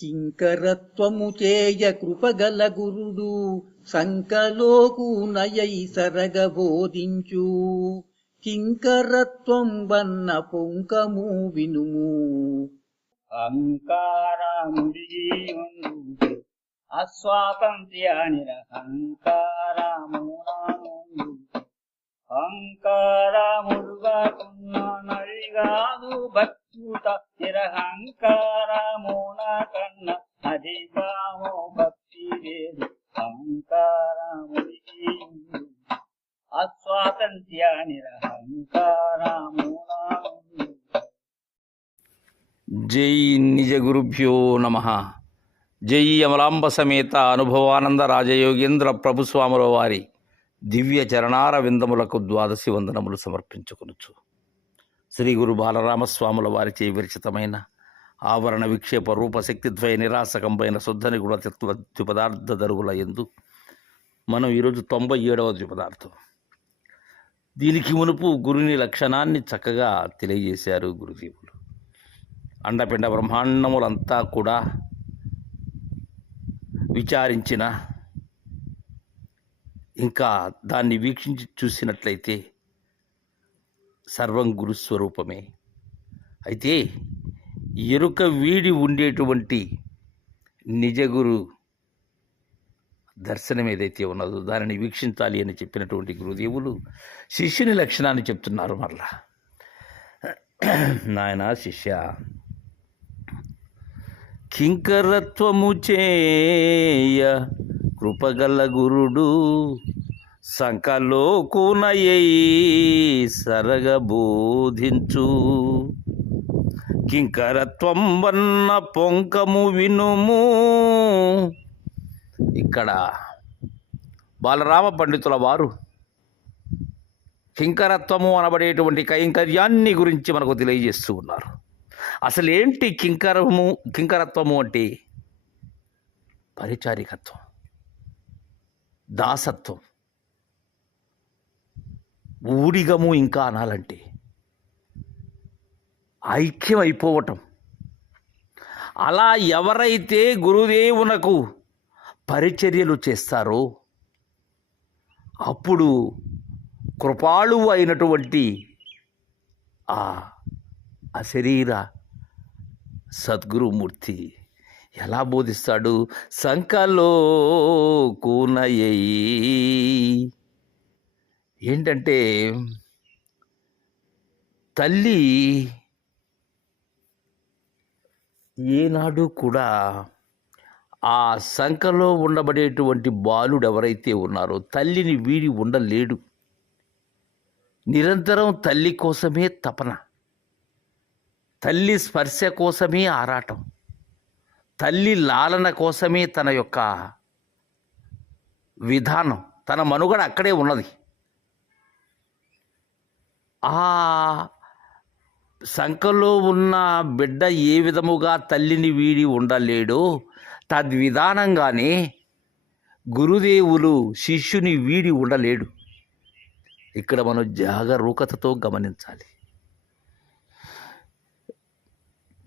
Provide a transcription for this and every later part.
కింకరత్వము చేయ కృపగల గురుడు సంకలోకు నయై సరగ బోధించు కింకరత్వం వన్న పొంకము వినుము. అహంకారముడిగి ఉండు అస్వాతంత్ర్య నిరహంకారమునాను అహంకారముడుగా కొన్న నడిగాదు భక్తుత నిరహంకారమున కన్న అధికామో భక్తి లేదు. అహంకారముడిగి ఉండు అస్వాతంత్ర్య జై నిజ గురుభ్యో నమ. జై అమలాంబ సమేత అనుభవానంద రాజయోగేంద్ర ప్రభుస్వాముల వారి దివ్య చరణార విందములకు ద్వాదశి వందనములు సమర్పించుకొనుచు. శ్రీ గురు బాలరామస్వాముల వారిచే విరచితమైన ఆవరణ విక్షేప రూపశక్తిద్వయ నిరాసకంపైన శుద్ధ నిగుణతత్వ ద్విపదార్థ దరుగుల ఎందు మనం ఈరోజు తొంభై ఏడవ ద్విపదార్థం. దీనికి మునుపు గురుని లక్షణాన్ని చక్కగా తెలియజేశారు గురుదేవులు. అండపిండ బ్రహ్మాండములంతా కూడా విచారించిన ఇంకా దాన్ని వీక్షించి చూసినట్లయితే సర్వం గురుస్వరూపమే. అయితే ఎరుక వీడి ఉండేటువంటి నిజగురు దర్శనం ఏదైతే ఉన్నదో దానిని వీక్షించాలి అని చెప్పినటువంటి గురుదేవులు శిష్యుని లక్షణాన్ని చెప్తున్నారు మరలా. నాయన శిష్య కింకరత్వము చేయ కృపగల గురుడు సంకలోకునయ్యి సరగ బోధించు కింకరత్వం వన్న పొంకము వినుము. ఇక్కడ బాలరామ పండితుల వారు కింకరత్వము అనబడేటువంటి కైంకర్యాన్ని గురించి మనకు తెలియజేస్తూ ఉన్నారు. అసలు ఏంటి కింకరము కింకరత్వము అంటే? పరిచారికత్వం దాసత్వం. ఊడిగము ఇంకా అనాలంటే? ఐక్యం అయిపోవటం అలా ఎవరైతే గురుదేవునకు పరిచర్యలు చేస్తారో అప్పుడు కృపాళువు అయినటువంటి ఆ అశరీర సద్గురుమూర్తి ఎలా బోధిస్తాడు? సంకలో కూనయ్యి ఏంటంటే తల్లి ఏనాడు కూడా ఆ సంఖలో ఉండబడేటువంటి బాలుడు ఎవరైతే ఉన్నారో తల్లిని వీడి ఉండలేడు. నిరంతరం తల్లి కోసమే తపన. తల్లి స్పర్శ కోసమే ఆరాటం. తల్లి లాలన కోసమే తన యొక్క విధానం. తన మనుగడ అక్కడే ఉన్నది. ఆ సంఖలో ఉన్న బిడ్డ ఏ విధముగా తల్లిని వీడి ఉండలేడో తద్విధానంగానే గురుదేవులు శిష్యుని వీడి ఉండలేడు. ఇక్కడ మనం జాగరూకతతో గమనించాలి.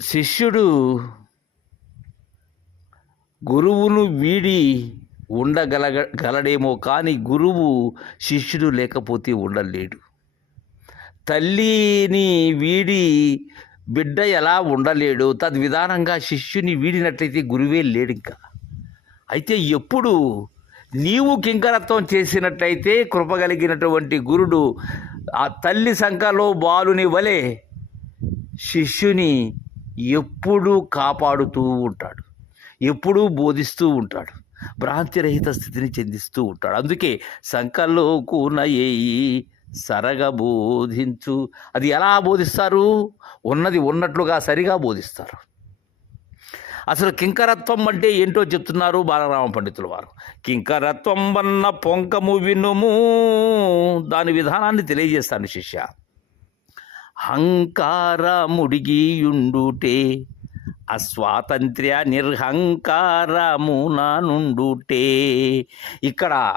శిష్యుడు గురువును వీడి ఉండగలగ గలడేమో కానీ గురువు శిష్యుడు లేకపోతే ఉండలేడు. తల్లిని వీడి బిడ్డ ఎలా ఉండలేడు? తద్విధానంగా శిష్యుని వీడినట్లయితే గురువే లేడు ఇంకా అయితే ఎప్పుడు నీవు కింకరత్వం చేసినట్లయితే కృపగలిగినటువంటి గురుడు ఆ తల్లి సంఖలో బాలుని వలె శిష్యుని ఎప్పుడూ కాపాడుతూ ఉంటాడు. ఎప్పుడూ బోధిస్తూ ఉంటాడు. భ్రాంతిరహిత స్థితిని చెందిస్తూ ఉంటాడు. అందుకే సంకల్లో కూనయేయి సరగ బోధించు. అది ఎలా బోధిస్తారు? ఉన్నది ఉన్నట్లుగా సరిగా బోధిస్తారు. అసలు కింకరత్వం అంటే ఏంటో చెప్తున్నారు బాలరామ పండితుల వారు. కింకరత్వం వన్న పొంకము వినుము దాని విధానాన్ని తెలియజేస్తాను శిష్య. హంకారముడిగియుండుటే అస్వాతంత్ర్య నిర్హంకారము నానుండుటే. ఇక్కడ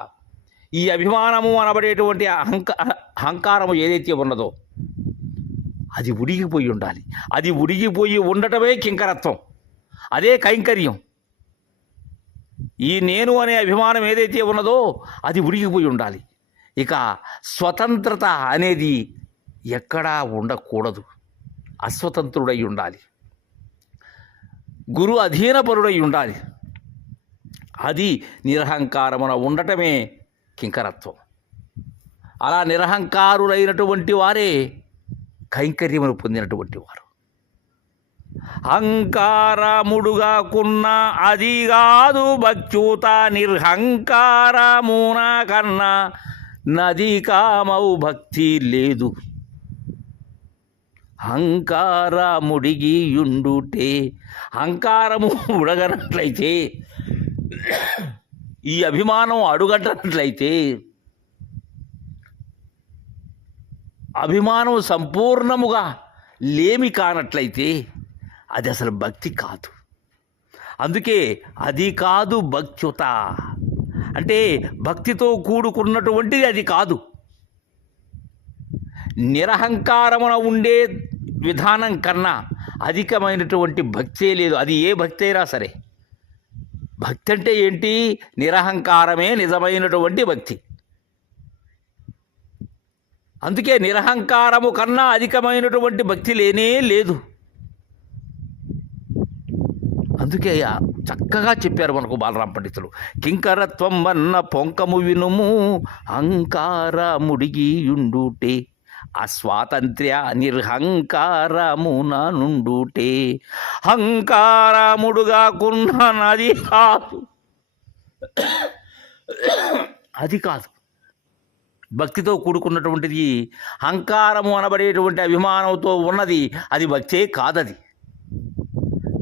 ఈ అభిమానము అనబడేటువంటి అహంక అహంకారము ఏదైతే ఉన్నదో అది ఉడిగిపోయి ఉండాలి. అది ఉడిగిపోయి ఉండటమే కింకరత్వం. అదే కైంకర్యం. ఈ నేను అనే అభిమానం ఏదైతే ఉన్నదో అది ఉడిగిపోయి ఉండాలి. ఇక స్వతంత్రత అనేది ఎక్కడా ఉండకూడదు. అస్వతంత్రుడై ఉండాలి. గురు అధీనపరుడై ఉండాలి. అది నిరహంకారమున ఉండటమే కింకరత్వం. అలా నిరహంకారులైనటువంటి వారే కైంకర్యమును పొందినటువంటి వారు. అహంకారముడుగా కున్న అది కాదు భక్త్యూత నిర్హంకారమున కన్నా నది కామౌ భక్తి లేదు. అహంకారముడిగి ఉండుటే అహంకారము ఉడగనట్లయితే ఈ అభిమానం అడుగట్టినట్లయితే అభిమానం సంపూర్ణముగా లేమి కానట్లయితే అది అసలు భక్తి కాదు. అందుకే అది కాదు భక్త్యుత. అంటే భక్తితో కూడుకున్నటువంటిది అది కాదు. నిరహంకారమున ఉండే విధానం కన్నా అధికమైనటువంటి భక్తే లేదు. అది ఏ భక్తి అయినా సరే. భక్తి అంటే ఏంటి? నిరహంకారమే నిజమైనటువంటి భక్తి. అందుకే నిరహంకారము కన్నా అధికమైనటువంటి భక్తి లేనే లేదు. అందుకే చక్కగా చెప్పారు మనకు బాలరామ పండితులు. కింకరత్వం వన్న పొంకము వినుము అహంకారముడిగి అస్వాతంత్ర్య నిర్హంకారమున నుండుటే హంకారముడుగా కున్నది కాదు అది కాదు. భక్తితో కూడుకున్నటువంటిది అహంకారము అనబడేటువంటి అభిమానంతో ఉన్నది అది భక్తే కాదది.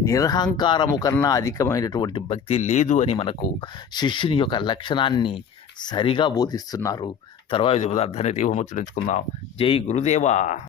నిరహంకారము కన్నా అధికమైనటువంటి భక్తి లేదు అని మనకు శిష్యుని యొక్క లక్షణాన్ని సరిగా బోధిస్తున్నారు. తర్వాత పదార్థాన్ని రేపు ముచ్చరించుకుందాం జై గురుదేవా.